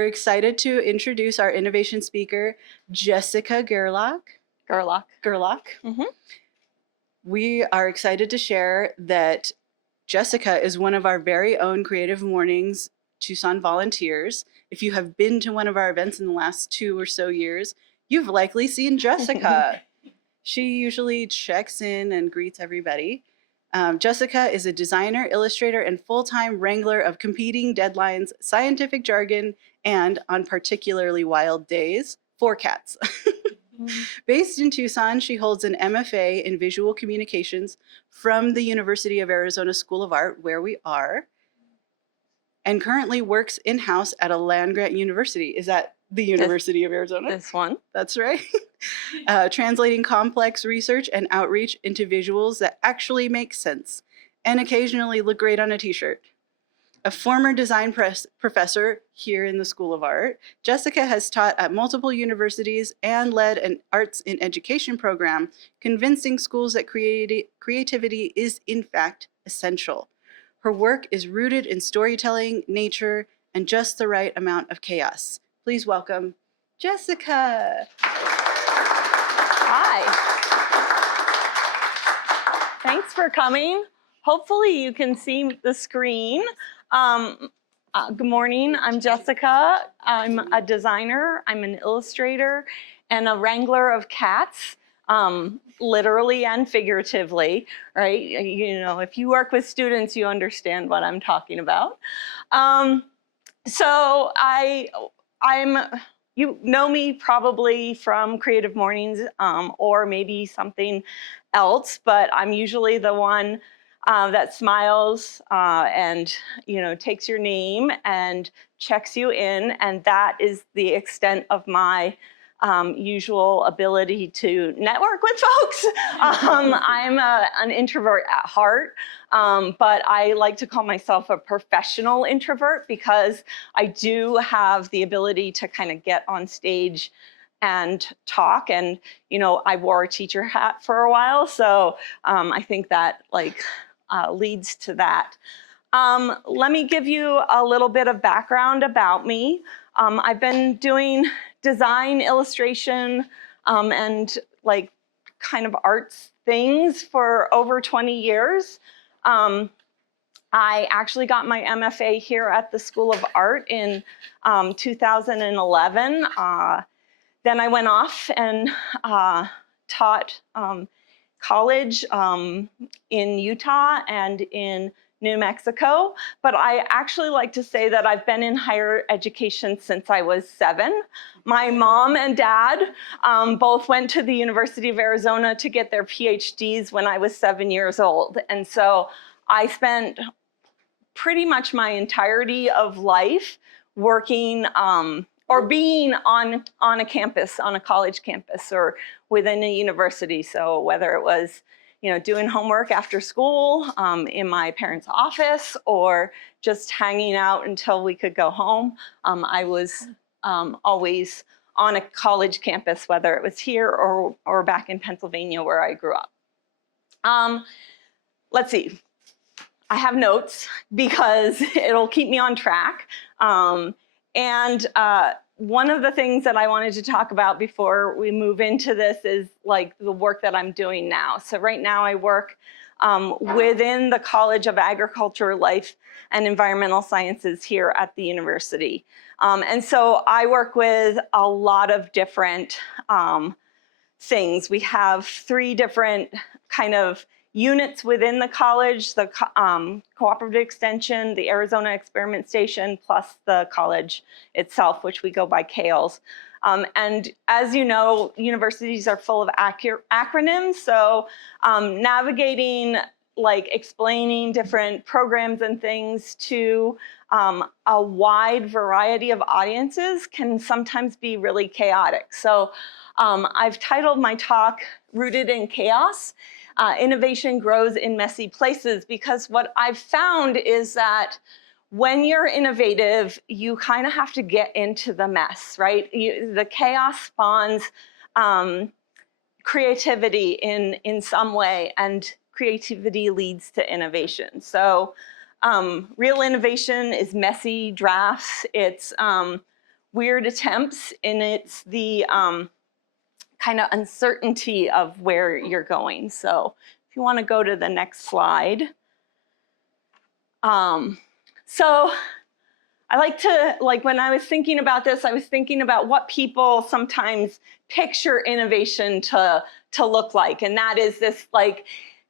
We're excited to introduce our innovation speaker, Jessica Gerlach. Gerlach. Mm-hmm. We are excited to share that Jessica is one of our very own Creative Mornings Tucson volunteers. If you have been to one of our events in the last 2 or so years, you've likely seen Jessica. She usually checks in and greets everybody. Jessica is a designer, illustrator, and full-time wrangler of competing deadlines, scientific jargon, and, on particularly wild days, 4 cats. Based in Tucson, she holds an MFA in visual communications from the University of Arizona School of Art, where we are, and currently works in-house at a land-grant university. Is that the University of Arizona? This one. That's right. Translating complex research and outreach into visuals that actually make sense and occasionally look great on a t-shirt. A former design professor here in the School of Art, Jessica has taught at multiple universities and led an arts in education program, convincing schools that creativity is in fact essential. Her work is rooted in storytelling, nature, and just the right amount of chaos. Please welcome Jessica. Hi. Thanks for coming. Hopefully you can see the screen. Good morning, I'm Jessica. I'm a designer, I'm an illustrator, and a wrangler of cats, literally and figuratively, right? You know, if you work with students, you understand what I'm talking about. So you know me probably from Creative Mornings or maybe something else, but I'm usually the one that smiles and, you know, takes your name and checks you in, and that is the extent of my usual ability to network with folks. I'm an introvert at heart, but I like to call myself a professional introvert because I do have the ability to kind of get on stage and talk. And, you know, I wore a teacher hat for a while, so I think that leads to that. Let me give you a little bit of background about me. I've been doing design, illustration, and kind of arts things for over 20 years. I actually got my MFA here at the School of Art in 2011. Then I went off and taught college in Utah and in New Mexico, but I actually like to say that I've been in higher education since I was 7. My mom and dad both went to the University of Arizona to get their PhDs when I was 7 years old. And so I spent pretty much my entirety of life working or being on a campus, on a college campus or within a university. So whether it was, you know, doing homework after school in my parents' office or just hanging out until we could go home, I was always on a college campus, whether it was here or back in Pennsylvania where I grew up. Let's see. I have notes because it'll keep me on track. One of the things that I wanted to talk about before we move into this is like the work that I'm doing now. So right now I work within the College of Agriculture, Life, and Environmental Sciences here at the university. And so I work with a lot of different things. We have 3 different kind of units within the college, the cooperative extension, the Arizona Experiment Station, plus the college itself, which we go by CALES. And as you know, universities are full of acronyms, so navigating, explaining different programs and things to a wide variety of audiences can sometimes be really chaotic. So I've titled my talk, Rooted in Chaos. Innovation grows in messy places, because what I've found is that when you're innovative, you kind of have to get into the mess, right? The chaos spawns creativity in some way, and creativity leads to innovation. So real innovation is messy drafts. It's weird attempts, and it's the kind of uncertainty of where you're going. So if you want to go to the next slide. So I like to, when I was thinking about this, I was thinking about what people sometimes picture innovation to look like. And that is this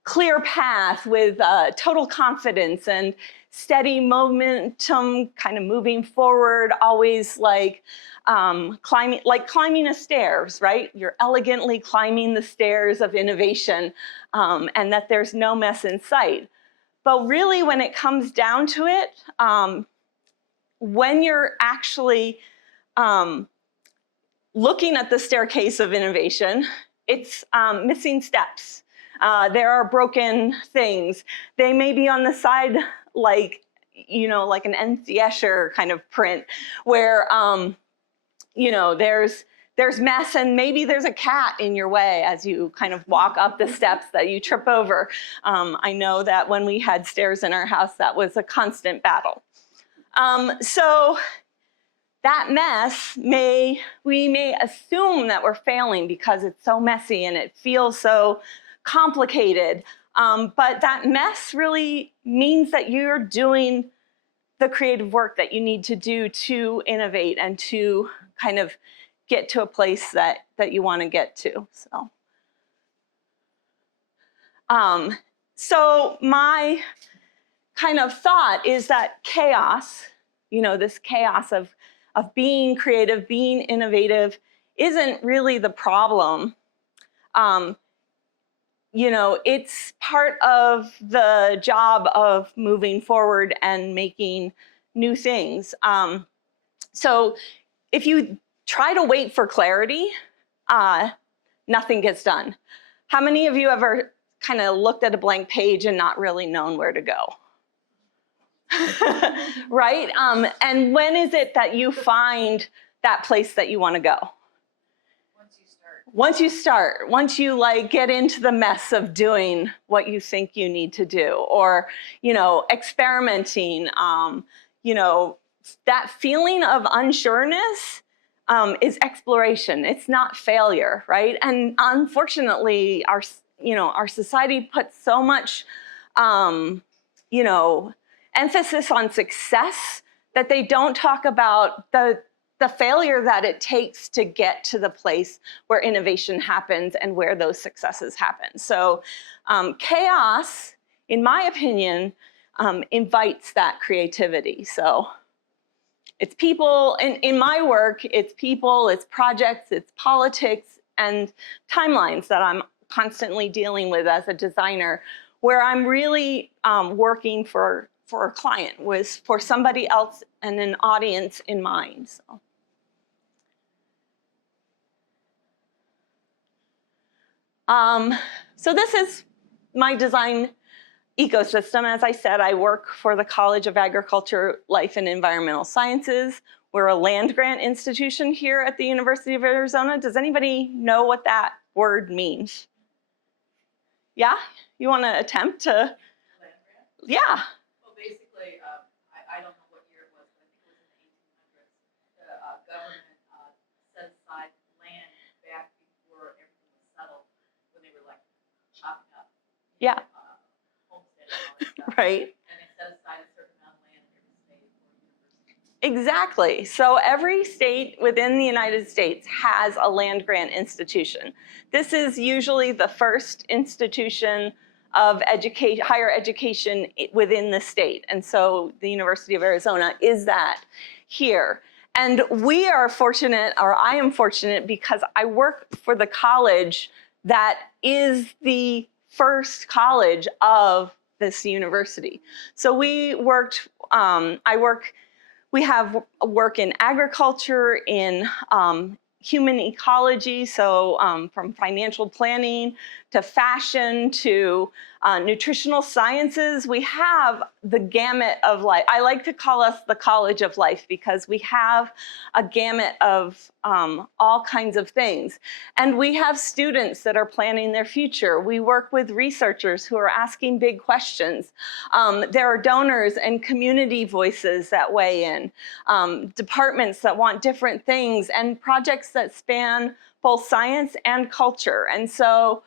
clear path with total confidence and steady momentum, kind of moving forward, always climbing a stairs, right? You're elegantly climbing the stairs of innovation, and that there's no mess in sight. But really, when it comes down to it, when you're actually looking at the staircase of innovation, it's missing steps. There are broken things. They may be on the side like an N.C. Escher kind of print where, there's mess, and maybe there's a cat in your way as you kind of walk up the steps that you trip over. I know that when we had stairs in our house, that was a constant battle. So that mess we may assume that we're failing because it's so messy and it feels so complicated. But that mess really means that you're doing the creative work that you need to do to innovate and to kind of get to a place that you want to get to. So my kind of thought is that chaos, this chaos of being creative, being innovative, isn't really the problem. It's part of the job of moving forward and making new things. So if you try to wait for clarity, nothing gets done. How many of you ever kind of looked at a blank page and not really known where to go? Right? And when is it that you find that place that you want to go? Once you get into the mess of doing what you think you need to do, or, experimenting, that feeling of unsureness is exploration. It's not failure, right? And unfortunately, our society puts so much, emphasis on success that they don't talk about the failure that it takes to get to the place where innovation happens and where those successes happen. So chaos, in my opinion, invites that creativity. So it's people, in my work, it's people, it's projects, it's politics, and timelines that I'm constantly dealing with as a designer, where I'm really working for a client, for somebody else and an audience in mind. So this is my design ecosystem. As I said, I work for the College of Agriculture, Life and Environmental Sciences. We're a land grant institution here at the University of Arizona. Does anybody know what that word means? Yeah? You want to attempt to? Land grant? Yeah. Well, basically, I don't know what year it was, but I think it was in the 1800s. The government set aside land back before everything was settled, when they were chopping up. Yeah. Right. And they set aside a certain amount of land in every state for university. Exactly. So every state within the United States has a land grant institution. This is usually the first institution of higher education within the state. And so the University of Arizona is that here. And we are fortunate, or I am fortunate, because I work for the college that is the first college of this university. So we have work in agriculture, in human ecology, so from financial planning to fashion to nutritional sciences. We have the gamut of life. I like to call us the college of life because we have a gamut of all kinds of things. And we have students that are planning their future. We work with researchers who are asking big questions. There are donors and community voices that weigh in, departments that want different things, and projects that span both science and culture. And so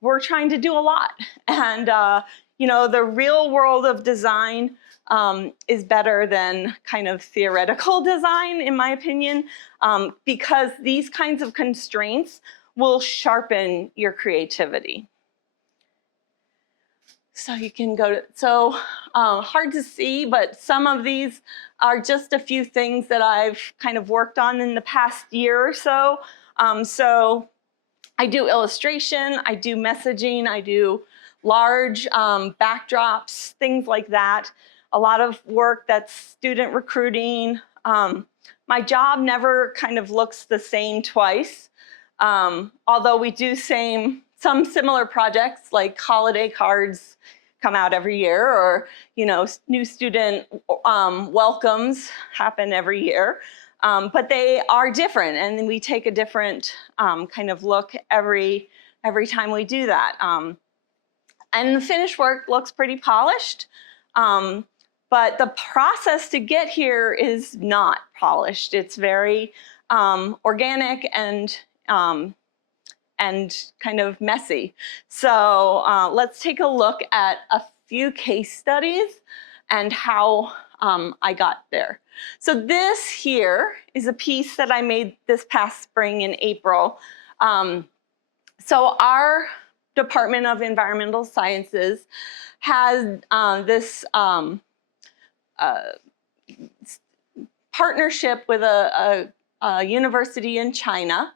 we're trying to do a lot. And you know, the real world of design is better than kind of theoretical design, in my opinion, because these kinds of constraints will sharpen your creativity. So you can go to, so hard to see, but some of these are just a few things that I've kind of worked on in the past year or so. So I do illustration, I do messaging, I do large backdrops, things like that. A lot of work that's student recruiting. My job never kind of looks the same twice, although we do some similar projects like holiday cards come out every year, or you know, new student welcomes happen every year. But they are different, and we take a different kind of look every time we do that. And the finished work looks pretty polished, but the process to get here is not polished. It's very organic and kind of messy. So let's take a look at a few case studies and how I got there. So this here is a piece that I made this past spring in April. So our Department of Environmental Sciences has this partnership with a university in China.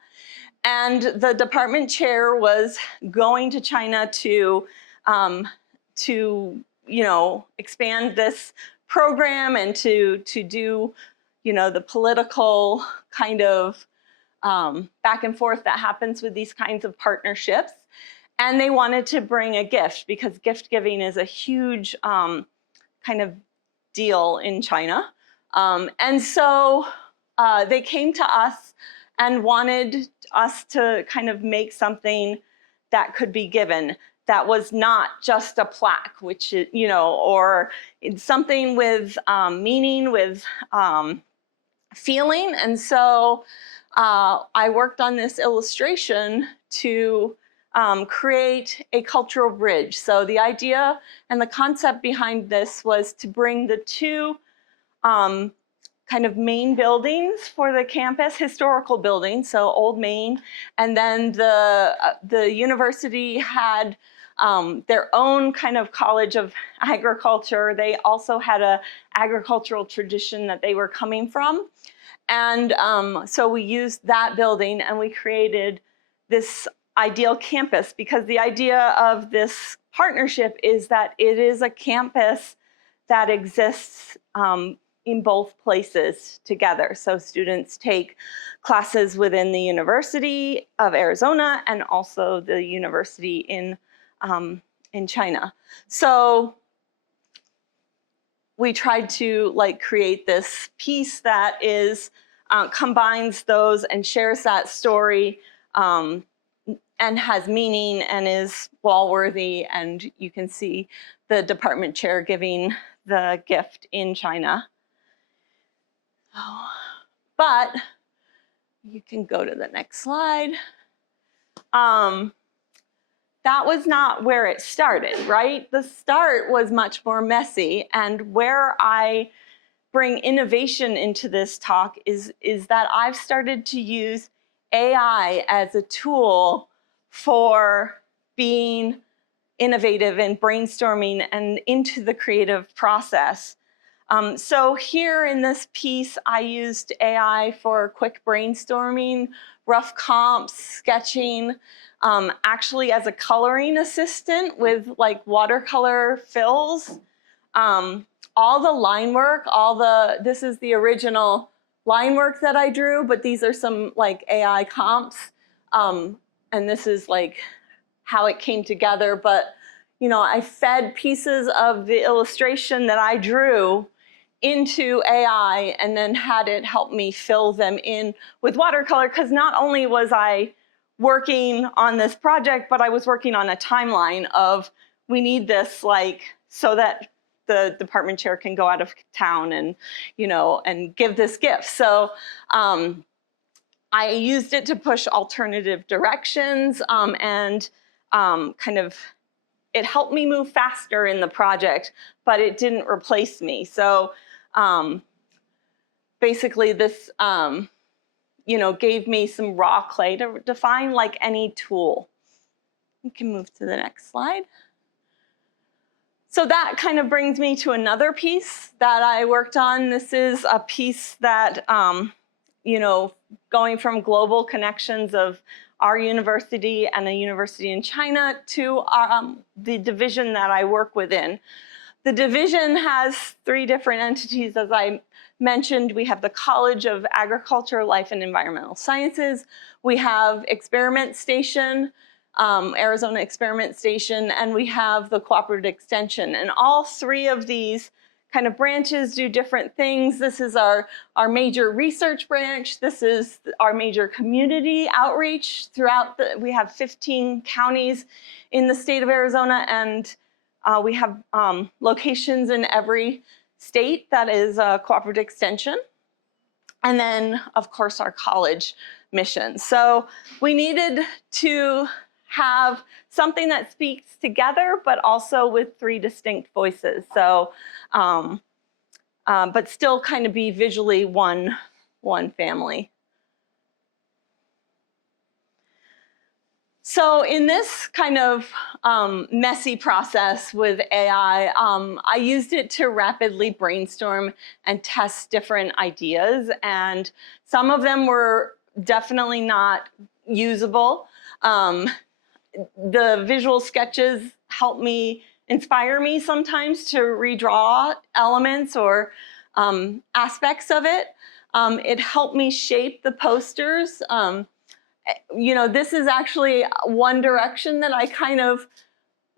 And the department chair was going to China to you know, expand this program and to do, you know, the political kind of back and forth that happens with these kinds of partnerships. And they wanted to bring a gift because gift giving is a huge kind of deal in China. And so they came to us and wanted us to kind of make something that could be given that was not just a plaque, which, you know, or something with meaning, with feeling. And so I worked on this illustration to create a cultural bridge. So the idea and the concept behind this was to bring the two kind of main buildings for the campus, historical buildings, so Old Main, and then the university had their own kind of college of agriculture. They also had an agricultural tradition that they were coming from. And so we used that building and we created this ideal campus, because the idea of this partnership is that it is a campus that exists in both places together. So students take classes within the University of Arizona and also the university in China. So we tried to like create this piece that is combines those and shares that story and has meaning and is wall-worthy. And you can see the department chair giving the gift in China. But you can go to the next slide. That was not where it started, right? The start was much more messy, and where I bring innovation into this talk is that I've started to use AI as a tool for being innovative and brainstorming and into the creative process. So here in this piece, I used AI for quick brainstorming, rough comps, sketching, actually as a coloring assistant with like watercolor fills. All the line work, this is the original line work that I drew, but these are some like AI comps. And this is like how it came together. But, you know, I fed pieces of the illustration that I drew into AI and then had it help me fill them in with watercolor, because not only was I working on this project, but I was working on a timeline of, we need this like so that the department chair can go out of town and, you know, and give this gift. So I used it to push alternative directions and kind of, it helped me move faster in the project, but it didn't replace me. So basically this, you know, gave me some raw clay to define like any tool. We can move to the next slide. So that kind of brings me to another piece that I worked on. This is a piece that, you know, going from global connections of our university and a university in China to the division that I work within. The division has 3 different entities, as I mentioned. We have the College of Agriculture, Life and Environmental Sciences. We have Experiment Station, Arizona Experiment Station, and we have the Cooperative Extension. And all 3 of these kind of branches do different things. This is our major research branch. This is our major community outreach throughout we have 15 counties in the state of Arizona, and we have locations in every state that is a cooperative extension. And then, of course, our college mission. So we needed to have something that speaks together, but also with 3 distinct voices. So, but still kind of be visually one family. So in this kind of messy process with AI, I used it to rapidly brainstorm and test different ideas. And some of them were definitely not usable. The visual sketches help me, inspire me sometimes to redraw elements or aspects of it. It helped me shape the posters. You know, this is actually one direction that I kind of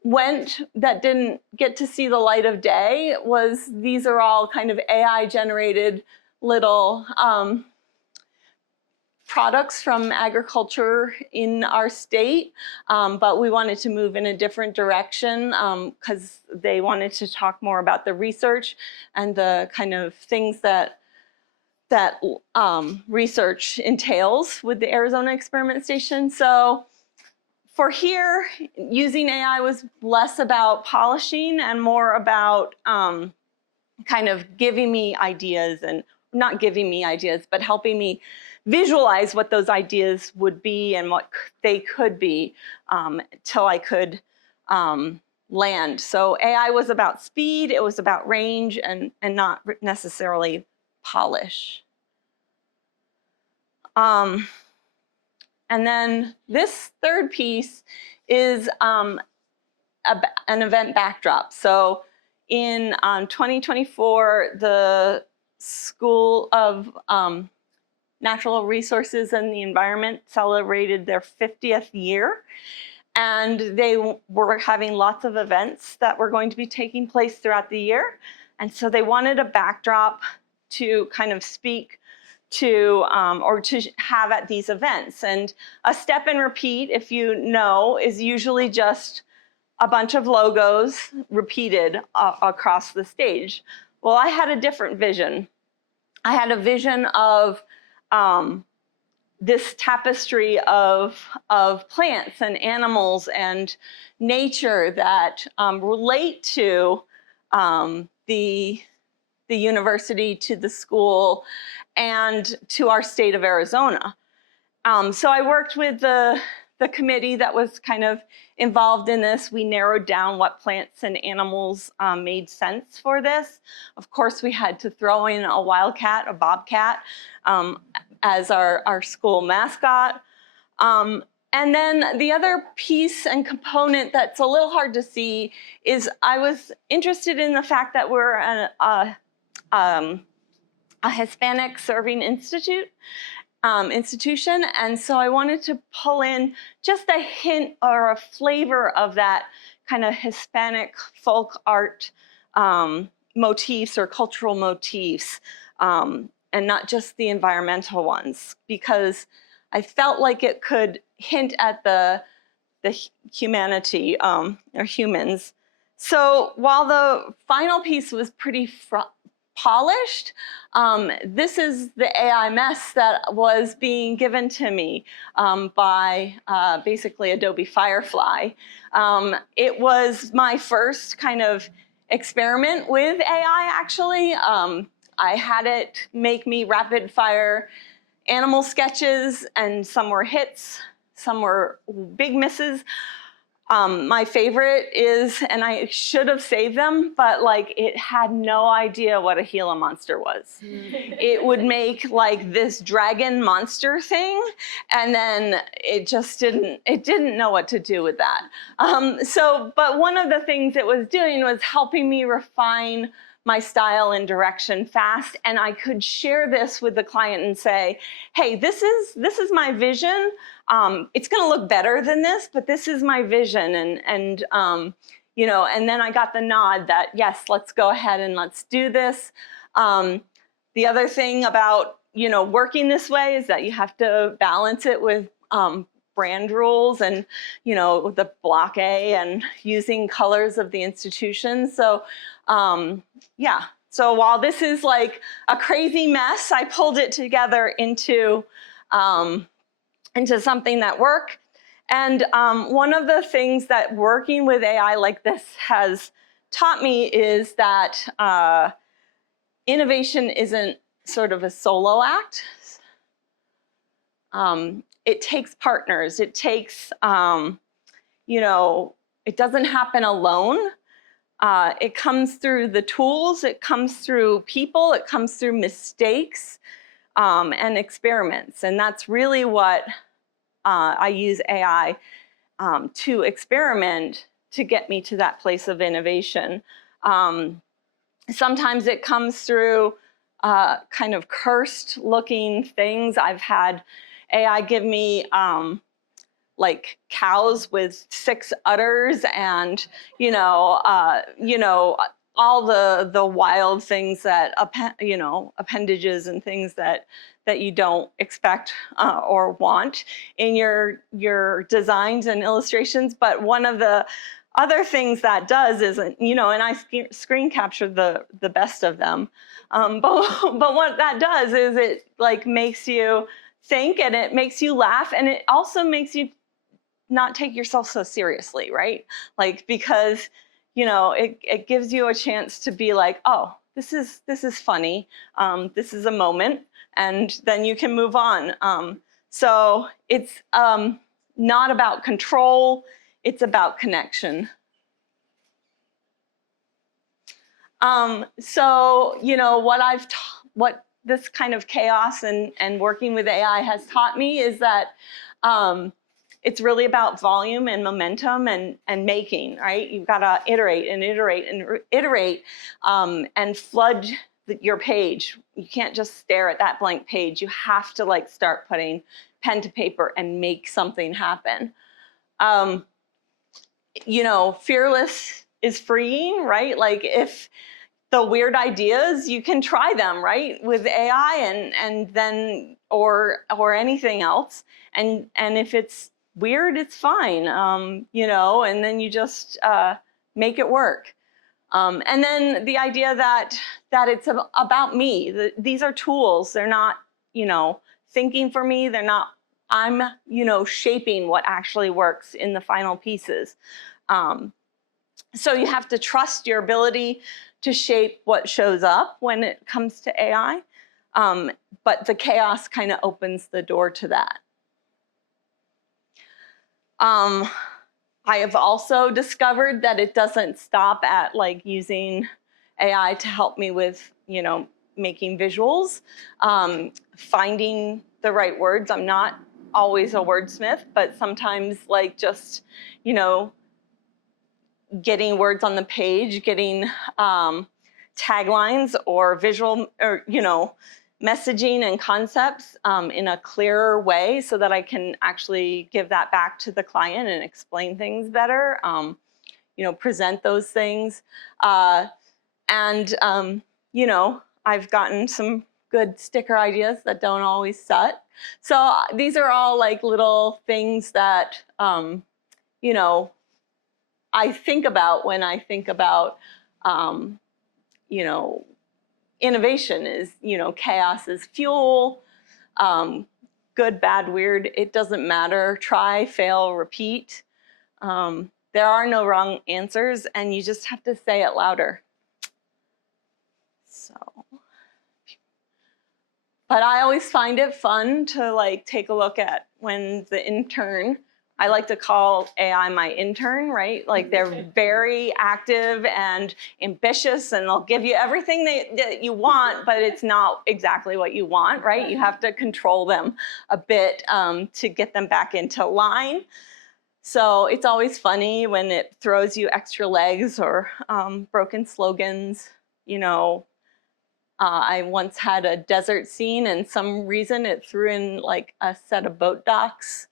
went that didn't get to see the light of day. Was these are all kind of AI generated little products from agriculture in our state, but we wanted to move in a different direction because they wanted to talk more about the research and the kind of things that research entails with the Arizona Experiment Station. So for here, using AI was less about polishing and more about kind of giving me ideas, and not giving me ideas, but helping me visualize what those ideas would be and what they could be till I could land. So AI was about speed, it was about range, and not necessarily polish. And then this third piece is an event backdrop. So in 2024, the School of Natural Resources and the Environment celebrated their 50th year. And they were having lots of events that were going to be taking place throughout the year. And so they wanted a backdrop to kind of speak to, or to have at these events. And a step and repeat, if you know, is usually just a bunch of logos repeated across the stage. Well, I had a different vision. I had a vision of this tapestry of plants and animals and nature that relate to the university, to the school, and to our state of Arizona. So I worked with the committee that was kind of involved in this. We narrowed down what plants and animals made sense for this. Of course, we had to throw in a wildcat, a bobcat, as our school mascot. And then the other piece and component that's a little hard to see is I was interested in the fact that we're a Hispanic serving institution. And so I wanted to pull in just a hint or a flavor of that kind of Hispanic folk art motifs or cultural motifs, and not just the environmental ones, because I felt like it could hint at the humanity or humans. So while the final piece was pretty polished, this is the AI mess that was being given to me by basically Adobe Firefly. It was my first kind of experiment with AI, actually. I had it make me rapid fire animal sketches, and some were hits, some were big misses. My favorite is, and I should have saved them, but like it had no idea what a Gila monster was. It would make like this dragon monster thing, and then it just didn't know what to do with that. But one of the things it was doing was helping me refine my style and direction fast, and I could share this with the client and say, hey, this is my vision. It's going to look better than this, but this is my vision. And then I got the nod that, yes, let's go ahead and let's do this. The other thing about, working this way is that you have to balance it with brand rules and, the block A and using colors of the institution. So, yeah. So while this is like a crazy mess, I pulled it together into something that worked. And one of the things that working with AI like this has taught me is that innovation isn't sort of a solo act. It takes partners. It takes, it doesn't happen alone. It comes through the tools, it comes through people, it comes through mistakes and experiments. And that's really what I use AI to experiment to get me to that place of innovation. Sometimes it comes through kind of cursed looking things. I've had AI give me like cows with 6 udders and, all the wild things that, appendages and things that you don't expect or want in your designs and illustrations. But one of the other things that does is, and I screen capture the best of them. But what that does is it like makes you think, and it makes you laugh, and it also makes you not take yourself so seriously, right? Like, because it gives you a chance to be like, oh, this is funny, this is a moment, and then you can move on. So it's not about control, it's about connection. So what this kind of chaos and working with AI has taught me is that it's really about volume and momentum and making, right? You've got to iterate and iterate and iterate and flood your page. You can't just stare at that blank page. You have to like start putting pen to paper and make something happen. Fearless is freeing, right? Like if the weird ideas, you can try them, right? With AI and then, or anything else. And if it's weird, it's fine, and then you just make it work. And then the idea that it's about me. These are tools. They're not, thinking for me. They're not, I'm, shaping what actually works in the final pieces. So you have to trust your ability to shape what shows up when it comes to AI. But the chaos kind of opens the door to that. I have also discovered that it doesn't stop at like using AI to help me with, making visuals, finding the right words. I'm not always a wordsmith, but sometimes like just, getting words on the page, getting taglines or visual or, messaging and concepts in a clearer way so that I can actually give that back to the client and explain things better, present those things. And I've gotten some good sticker ideas that don't always set. So these are all like little things that, I think about when I think about, innovation is, chaos is fuel, good, bad, weird, it doesn't matter. Try, fail, repeat. There are no wrong answers, and you just have to say it louder. So, but I always find it fun to like take a look at when the intern, I like to call AI my intern, right? Like they're very active and ambitious, and they'll give you everything that you want, but it's not exactly what you want, right? You have to control them a bit to get them back into line. So it's always funny when it throws you extra legs or broken slogans. I once had a desert scene, and some reason it threw in like a set of boat docks.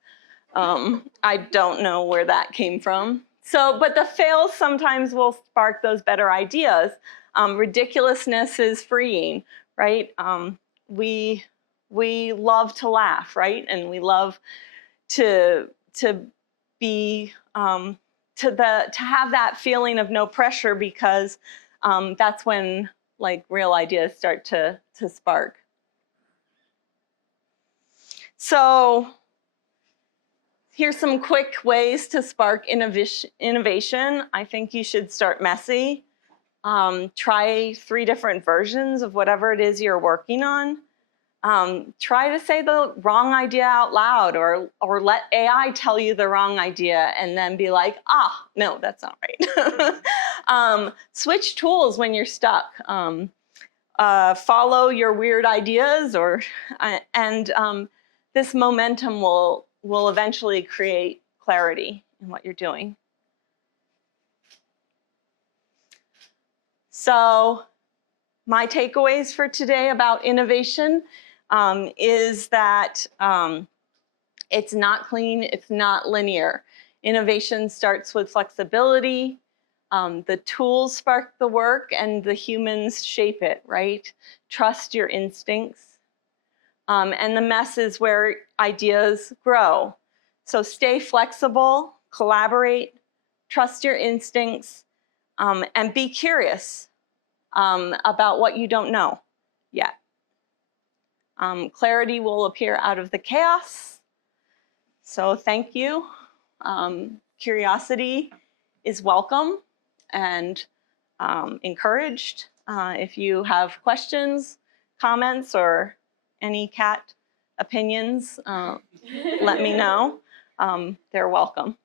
I don't know where that came from. So, but the fails sometimes will spark those better ideas. Ridiculousness is freeing, right? We love to laugh, right? And we love to be to have that feeling of no pressure, because that's when like real ideas start to spark. So here's some quick ways to spark innovation. I think you should start messy. Try 3 different versions of whatever it is you're working on. Try to say the wrong idea out loud, or let AI tell you the wrong idea and then be like, no, that's not right. Switch tools when you're stuck. Follow your weird ideas, and this momentum will eventually create clarity in what you're doing. So my takeaways for today about innovation is that it's not clean, it's not linear. Innovation starts with flexibility. The tools spark the work and the humans shape it, right? Trust your instincts. And the mess is where ideas grow. So stay flexible, collaborate, trust your instincts, and be curious about what you don't know yet. Clarity will appear out of the chaos. So thank you. Curiosity is welcome and encouraged. If you have questions, comments, or any cat opinions, let me know. They're welcome.